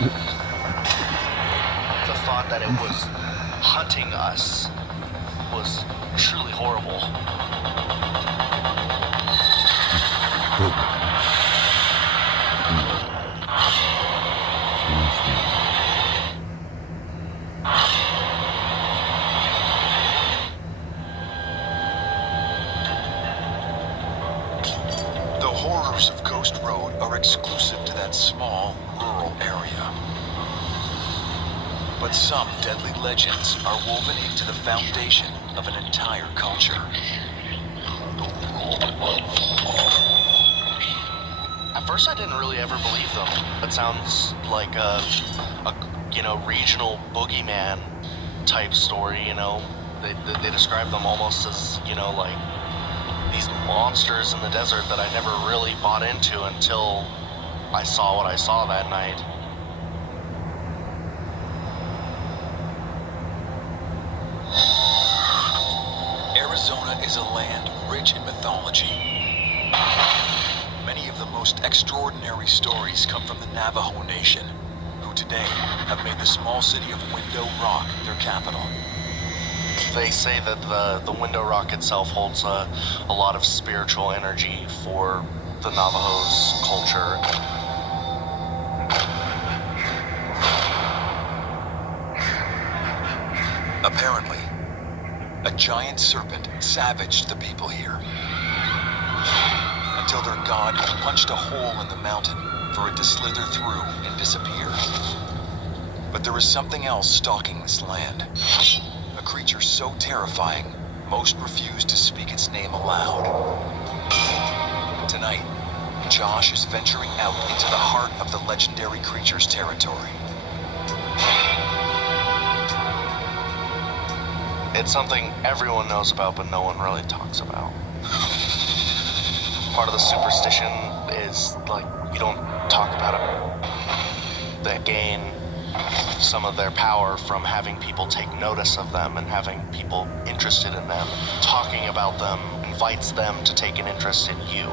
The thought that it was hunting us was truly horrible. The horrors of Ghost Road are exclusive to that small, rural area. But some deadly legends are woven into the foundation of an entire culture. At first, I didn't really ever believe them. It sounds like a regional boogeyman type story. They describe them almost as like these monsters in the desert that I never really bought into until I saw what I saw that night. Arizona is a land rich in mythology. Many of the most extraordinary stories come from the Navajo Nation, who today have made the small city of Window Rock their capital. They say that the Window Rock itself holds a lot of spiritual energy for the Navajo's culture. Apparently, a giant serpent savaged the people here, until their god punched a hole in the mountain for it to slither through and disappear. But there is something else stalking this land. A creature so terrifying, most refuse to speak its name aloud. Tonight, Josh is venturing out into the heart of the legendary creature's territory. It's something everyone knows about, but no one really talks about. Part of the superstition is, you don't talk about it. They gain some of their power from having people take notice of them and having people interested in them. Talking about them invites them to take an interest in you.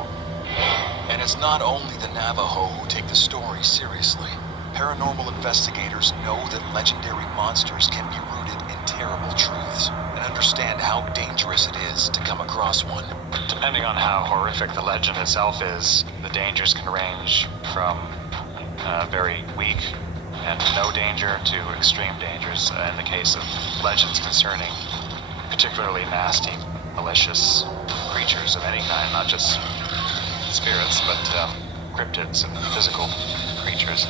And it's not only the Navajo who take the story seriously. Paranormal investigators know that legendary monsters can be rooted in terrible truths and understand how dangerous it is to come across one. Depending on how horrific the legend itself is, the dangers can range from very weak and no danger to extreme dangers in the case of legends concerning particularly nasty, malicious creatures of any kind, not just spirits, but cryptids and physical creatures.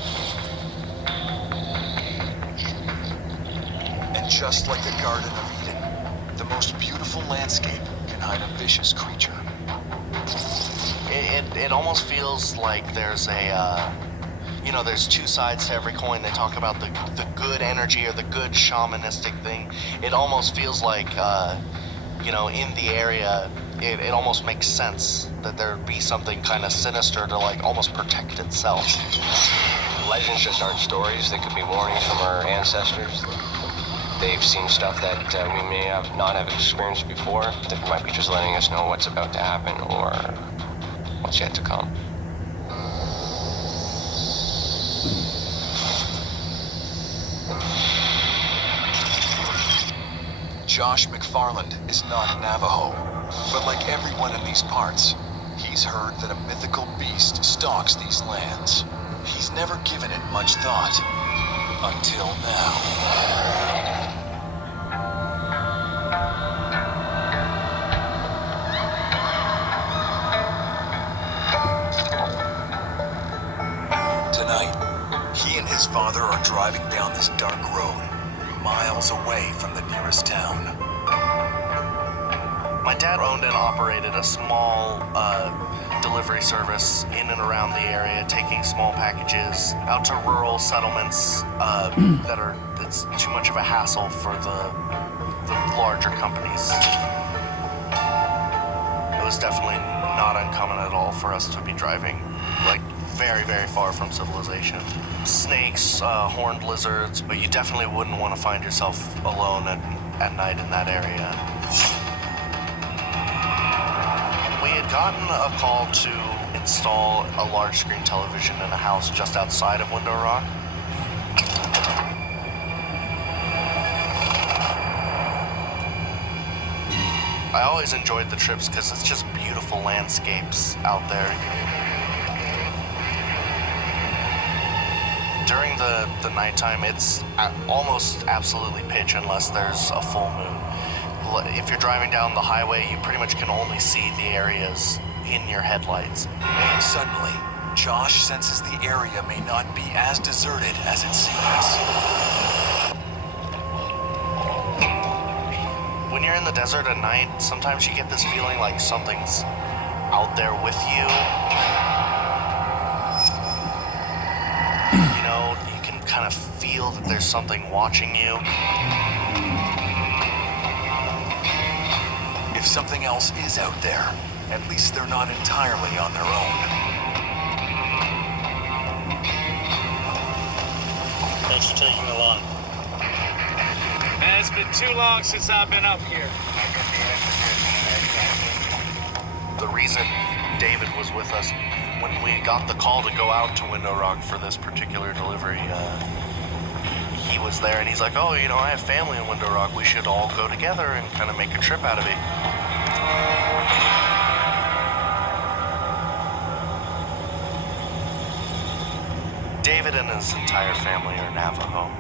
And just like the Garden of Eden, the most beautiful landscape can hide a vicious creature. It almost feels like there's there's two sides to every coin. They talk about the good energy or the good shamanistic thing. It almost feels like, in the area, it almost makes sense that there'd be something kind of sinister to almost protect itself. Legends just aren't stories. They could be warnings from our ancestors. They've seen stuff that we may not have experienced before, that might be just letting us know what's about to happen or what's yet to come. Josh McFarland is not Navajo, but like everyone in these parts, he's heard that a mythical beast stalks these lands. He's never given it much thought, until now. Tonight, he and his father are driving down this dark road, miles away from the nearest town. My dad owned and operated a small delivery service in and around the area, taking small packages out to rural settlements it's too much of a hassle for the larger companies. It was definitely not uncommon at all for us to be driving very, very far from civilization. Snakes, horned lizards, but you definitely wouldn't want to find yourself alone at night in that area. We had gotten a call to install a large screen television in a house just outside of Window Rock. I always enjoyed the trips because it's just beautiful landscapes out there. During the nighttime, it's almost absolutely pitch unless there's a full moon. If you're driving down the highway, you pretty much can only see the areas in your headlights. Suddenly, Josh senses the area may not be as deserted as it seems. When you're in the desert at night, sometimes you get this feeling like something's out there with you. You know, you can kind of feel that there's something watching you. If something else is out there, at least they're not entirely on their own. Thanks for taking along. Man, it's been too long since I've been up here. The reason David was with us, when we got the call to go out to Window Rock for this particular delivery, he was there and he's like, oh, you know, I have family in Window Rock. We should all go together and kind of make a trip out of it. David and his entire family are Navajo.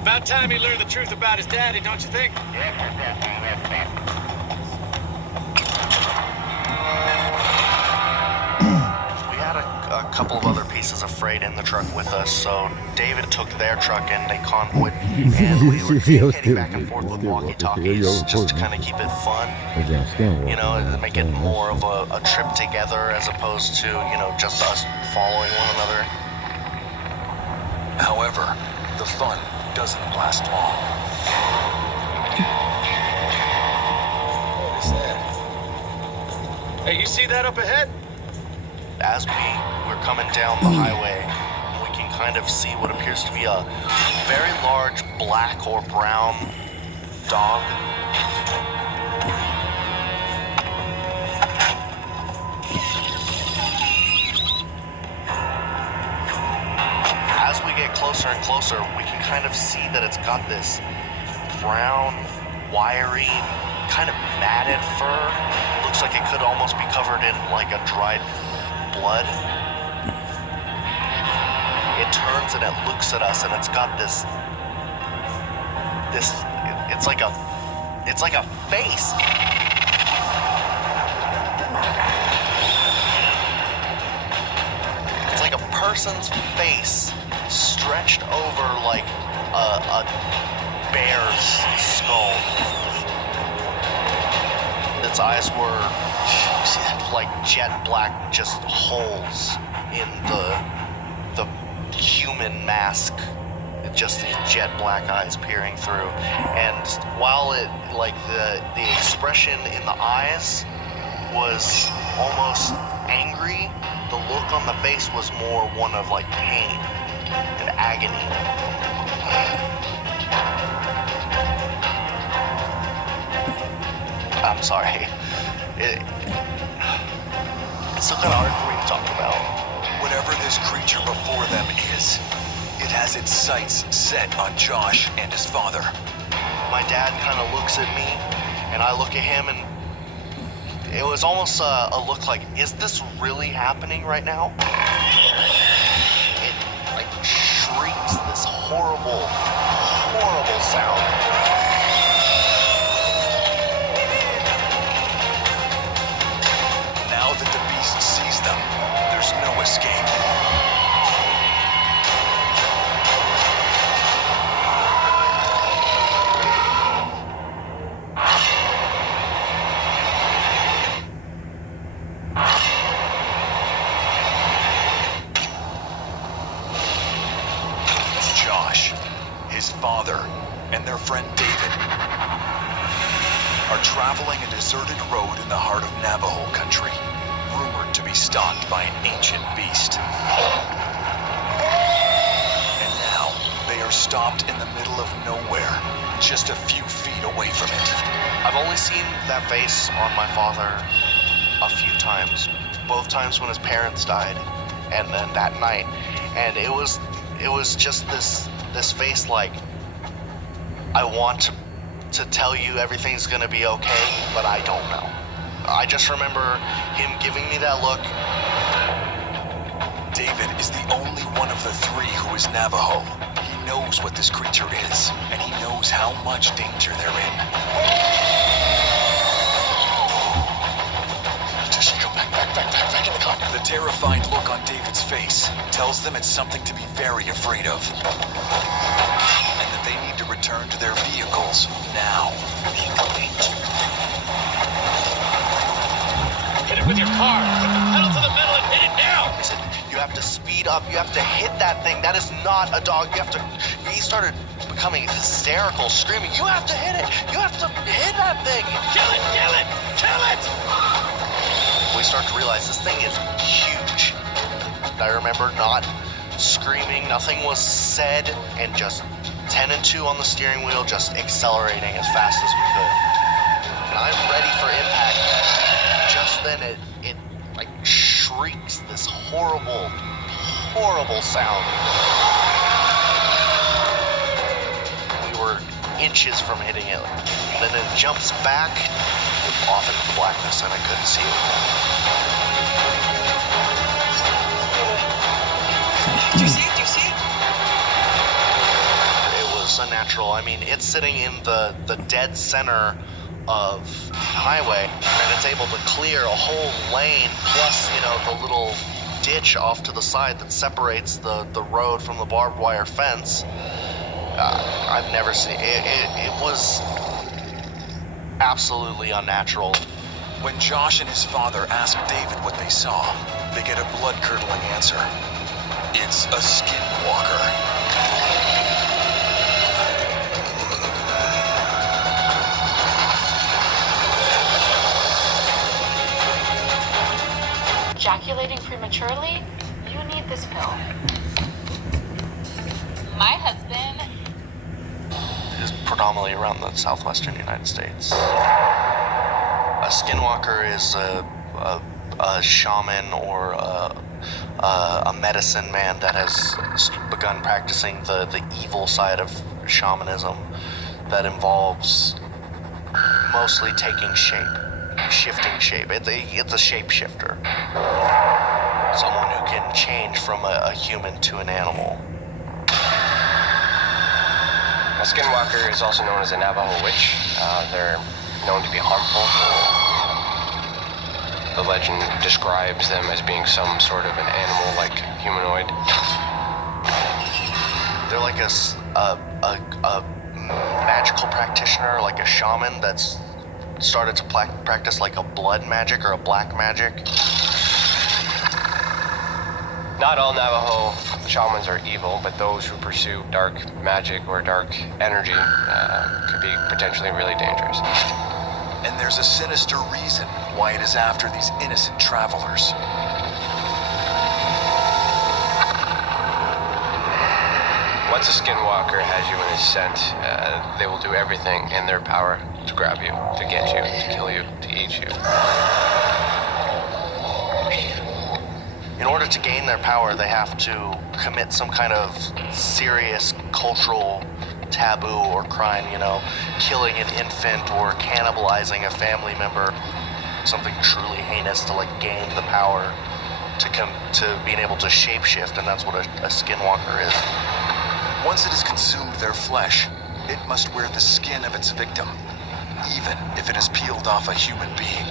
About time he learned the truth about his daddy, don't you think? We had a couple of other pieces of freight in the truck with us, so David took their truck and they convoyed, and we were communicating back and forth with walkie-talkies just to kind of keep it fun. You know, to make it more of a trip together as opposed to, you know, just us following one another. However, the fun doesn't last long. What is that? Hey, you see that up ahead? As we're coming down the highway, we can kind of see what appears to be a very large black or brown dog. As we get closer and closer, we can kind of see that it's got this brown, wiry, kind of matted fur. Looks like it could almost be covered in like a dried blood. It turns and it looks at us and it's got this it's like a face. It's like a person's face stretched over like a bear's skull. Its eyes were like jet black, just holes in the human mask. Just these jet black eyes peering through. And while it, like the expression in the eyes was almost angry, the look on the face was more one of like pain and agony. I'm sorry. It's still kind of hard for me to talk about. Whatever this creature before them is, it has its sights set on Josh and his father. My dad kind of looks at me, and I look at him, and it was almost a look like, is this really happening right now? It like shrieks this horrible, horrible sound. Now that the beast sees them, there's no escape. Josh, his father, and their friend David are traveling a deserted road in the heart of Navajo country, rumored to be stalked by an ancient beast. And now, they are stopped in the middle of nowhere, just a few feet away from it. I've only seen that face on my father a few times. Both times when his parents died, and then that night. And it was just this face like, I want to tell you everything's gonna be okay, but I don't know. I just remember him giving me that look. David is the only one of the three who is Navajo. He knows what this creature is, and he knows how much danger they're in. Just go back in the car. The terrified look on David's face tells them it's something to be very afraid of. And that they need to return to their vehicles now. Hit it with your car. Put the pedal to the metal and hit it now. I said, you have to speed up, you have to hit that thing. That is not a dog. You have to. He started becoming hysterical, screaming, you have to hit it. You have to hit that thing. Kill it, kill it, kill it. We start to realize this thing is huge. I remember not screaming, nothing was said, and just 10 and 2 on the steering wheel, just accelerating as fast as we could. And I'm ready for impact. Just then it like shrieks this horrible, horrible sound. We were inches from hitting it. And then it jumps back off into the blackness and I couldn't see it. Do you see it? Do you see it? It was unnatural. I mean, it's sitting in the dead center of the highway, and it's able to clear a whole lane, plus, you know, the little ditch off to the side that separates the road from the barbed wire fence. I've never seen it. It was absolutely unnatural. When Josh and his father ask David what they saw, they get a blood-curdling answer. It's a skinwalker. Ejaculating prematurely? You need this pill. My husband. Is predominantly around the southwestern United States. A skinwalker is a shaman or a medicine man that has begun practicing the evil side of shamanism that involves mostly taking shape, shifting shape. It's a shapeshifter. Someone who can change from a human to an animal. A skinwalker is also known as a Navajo witch. They're known to be harmful. The legend describes them as being some sort of an animal-like humanoid. They're like a magical practitioner, like a shaman that's started to practice like a blood magic or a black magic. Not all Navajo shamans are evil, but those who pursue dark magic or dark energy could be potentially really dangerous. And there's a sinister reason why it is after these innocent travelers. Once a skinwalker has you in his scent, they will do everything in their power to grab you, to get you, to kill you, to eat you. In order to gain their power, they have to commit some kind of serious cultural taboo or crime, you know, killing an infant or cannibalizing a family member, something truly heinous to like gain the power to come to being able to shapeshift, and that's what a skinwalker is. Once it has consumed their flesh, it must wear the skin of its victim, even if it has peeled off a human being.